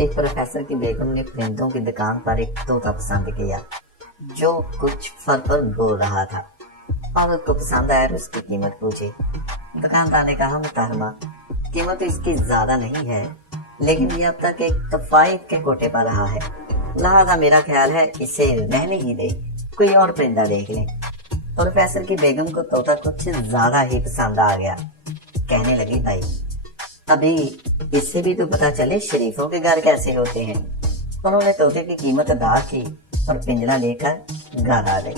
एक प्रोफेसर की बेगम ने परिंदों की दुकान पर एक तोता पसंद किया जो कुछ फर पर बोल रहा था। औरत को पसंद आया और उसकी कीमत पूछी। दुकानदार ने कहा, मुहतरमा, कीमत तो इसकी ज्यादा नहीं है, लेकिन ये अब तक एक तफाइफ के कोटे पर रहा है, लिहाजा मेरा ख्याल है इसे रहने ही दे, कोई और परिंदा देख ले। प्रोफेसर की बेगम को तोता कुछ ज्यादा ही पसंद आ गया। कहने लगी, भाई अभी इससे भी तो पता चले शरीफों के घर कैसे होते हैं। उन्होंने तोते की कीमत अदा की और पिंजरा लेकर घर आ गई।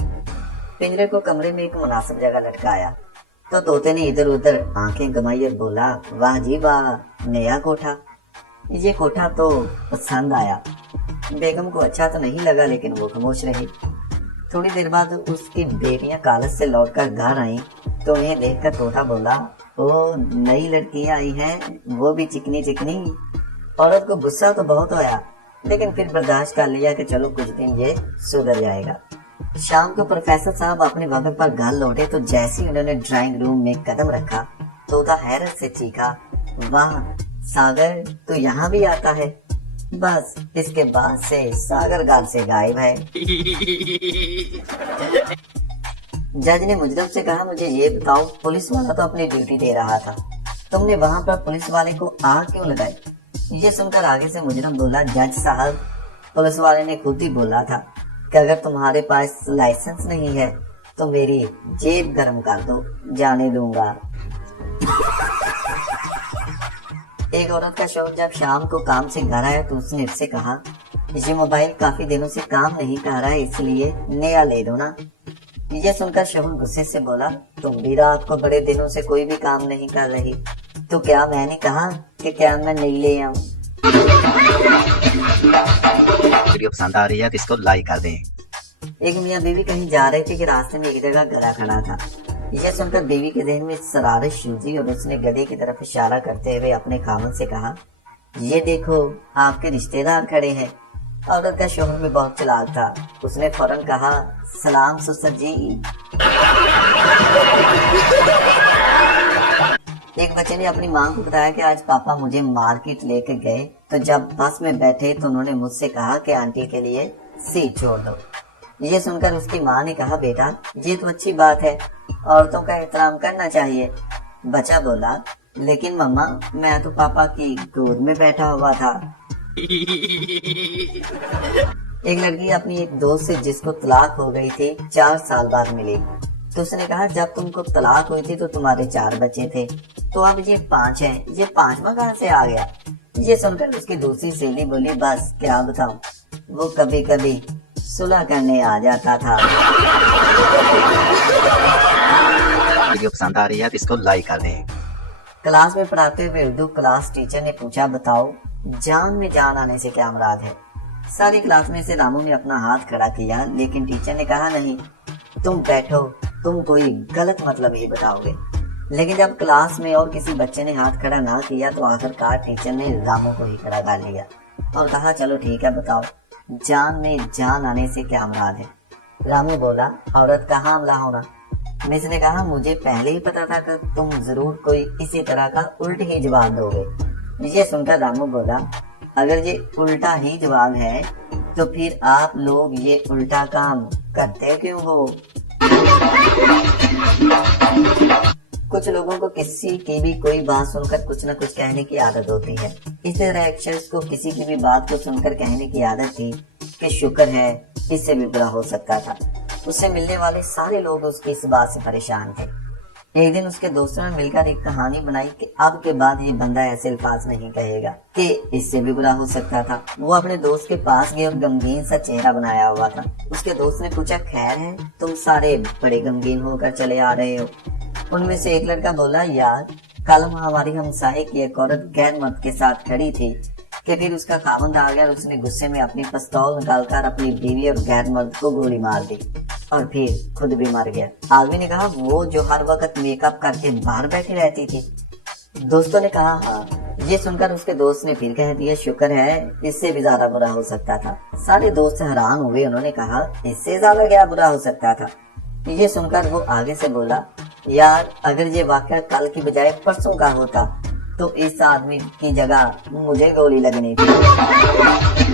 पिंजरे को कमरे में एक मुनासिब जगह लटकाया तो तोते ने इधर उधर आंखें घुमाई और बोला, वाह जी वाह, नया कोठा। ये कोठा तो पसंद आया। बेगम को अच्छा तो नहीं लगा, लेकिन वो खामोश रही। थोड़ी देर बाद उसकी बेटियां कॉलेज से लौटकर घर आई तो उन्हें देखकर तोता बोला, ओ नई लड़कियां आई हैं, वो भी चिकनी चिकनी। औरत को गुस्सा तो बहुत आया, लेकिन फिर बर्दाश्त कर लिया कि चलो कुछ दिन ये सुधर जाएगा। शाम को प्रोफेसर साहब अपने वक्त पर घर लौटे तो जैसे ही उन्होंने ड्राइंग रूम में कदम रखा, तोता हैरत से चीखा, वाह सागर तो यहाँ भी आता है। बस इसके बाद से सागर घर से गायब है। जज ने मुजरम से कहा, मुझे ये बताओ, पुलिस वाला तो अपनी ड्यूटी दे रहा था, तुमने वहाँ पर पुलिस वाले को आग क्यों लगाई? ये सुनकर आगे से मुजरम बोला, जज साहब, पुलिस वाले ने खुद ही बोला था कि अगर तुम्हारे पास लाइसेंस नहीं है तो मेरी जेब गर्म कर दो, जाने दूंगा। एक औरत का शौहर जब शाम को काम से घर आया तो उसने उससे कहा, ये मोबाइल काफी दिनों से काम नहीं कर रहा है, इसलिए नया ले दो ना। ये सुनकर शौहर गुस्से से बोला, तुम भी रात को बड़े दिनों से कोई भी काम नहीं कर रही, तो क्या मैंने कहा कि क्या मैं नहीं ले आऊं? वीडियो पसंद आ रही है तो इसको लाइक कर दें। एक मियाँ बीवी कहीं जा रहे थे कि रास्ते में एक जगह गधा खड़ा था। यह सुनकर बीवी के जहन में शरारत सूझी और उसने गधे की तरफ इशारा करते हुए अपने खामन से कहा, ये देखो आपके रिश्तेदार खड़े हैं। औरत का शौहर भी बहुत चालाक था, उसने फौरन कहा, सलाम ससुर जी। एक बच्चे ने अपनी मां को बताया कि आज पापा मुझे मार्केट लेकर गए, तो जब बस में बैठे तो उन्होंने मुझसे कहा कि आंटी के लिए सीट छोड़ दो। ये सुनकर उसकी माँ ने कहा, बेटा ये तो अच्छी बात है, औरतों का एहतराम करना चाहिए। बच्चा बोला, लेकिन मम्मा मैं तो पापा की गोद में बैठा हुआ था। एक लड़की अपनी एक दोस्त से जिसको तलाक हो गई थी 4 साल बाद मिली, तो उसने कहा, जब तुमको तलाक हुई थी तो तुम्हारे 4 बच्चे थे, तो अब ये 5 हैं, ये 5वां कहाँ से आ गया? ये सुनकर उसकी दूसरी सहेली बोली, बस क्या बताऊं, वो कभी कभी सुलह करने आ जाता था। वीडियो पसंद आ रही है तो इसको लाइक कर दें। क्लास में पढ़ाते हुए उर्दू क्लास टीचर ने पूछा, बताओ जान में जान आने से क्या मुराद है? सारी क्लास में से रामू ने अपना हाथ खड़ा किया, लेकिन टीचर ने कहा, नहीं तुम बैठो, तुम कोई गलत मतलब ही बताओगे। लेकिन जब क्लास में और किसी बच्चे ने हाथ खड़ा ना किया तो आखिरकार टीचर ने रामू को ही खड़ा कर लिया और कहा, चलो ठीक है, बताओ जान में जान आने से क्या मुराद है? रामू बोला, औरत का हमला होना। मिस ने कहा, मुझे पहले ही पता था कि तुम जरूर कोई इसी तरह का उल्ट ही जवाब दोगे। ये सुनकर रामू बोला, अगर ये उल्टा ही जवाब है तो फिर आप लोग ये उल्टा काम करते क्यों हो? कुछ लोगों को किसी की भी कोई बात सुनकर कुछ न कुछ कहने की आदत होती है। इसी तरह एक शख्स को किसी की भी बात को सुनकर कहने की आदत थी कि शुक्र है, इससे भी बुरा हो सकता था। उससे मिलने वाले सारे लोग उसकी इस बात से परेशान थे। एक दिन उसके दोस्तों ने मिलकर एक कहानी बनाई कि अब के बाद ये बंदा ऐसे अल्फाज नहीं कहेगा, कि इससे भी बुरा हो सकता था। वो अपने दोस्त के पास गए और गमगीन सा चेहरा बनाया हुआ था। उसके दोस्त ने पूछा, खैर है, तुम सारे बड़े गमगीन होकर चले आ रहे हो? उनमें से एक लड़का बोला, यार कल हमारी हमसाये की एक औरत गैर मर्द के साथ खड़ी थी कि फिर उसका खामंद आ गया और उसने गुस्से में अपनी पिस्तौल निकालकर अपनी बीवी और गैर मर्द को गोली मार दी और फिर खुद भी मर गया। आदमी ने कहा, वो जो हर वक्त मेकअप करके बाहर बैठी रहती थी? दोस्तों ने कहा, हाँ। ये सुनकर उसके दोस्त ने फिर कह दिया, शुक्र है, इससे भी ज्यादा बुरा हो सकता था। सारे दोस्त हैरान हुए। उन्होंने कहा, इससे ज्यादा क्या बुरा हो सकता था? ये सुनकर वो आगे से बोला, यार अगर ये वाकया कल की बजाय परसों का होता तो इस आदमी की जगह मुझे गोली लगनी थी।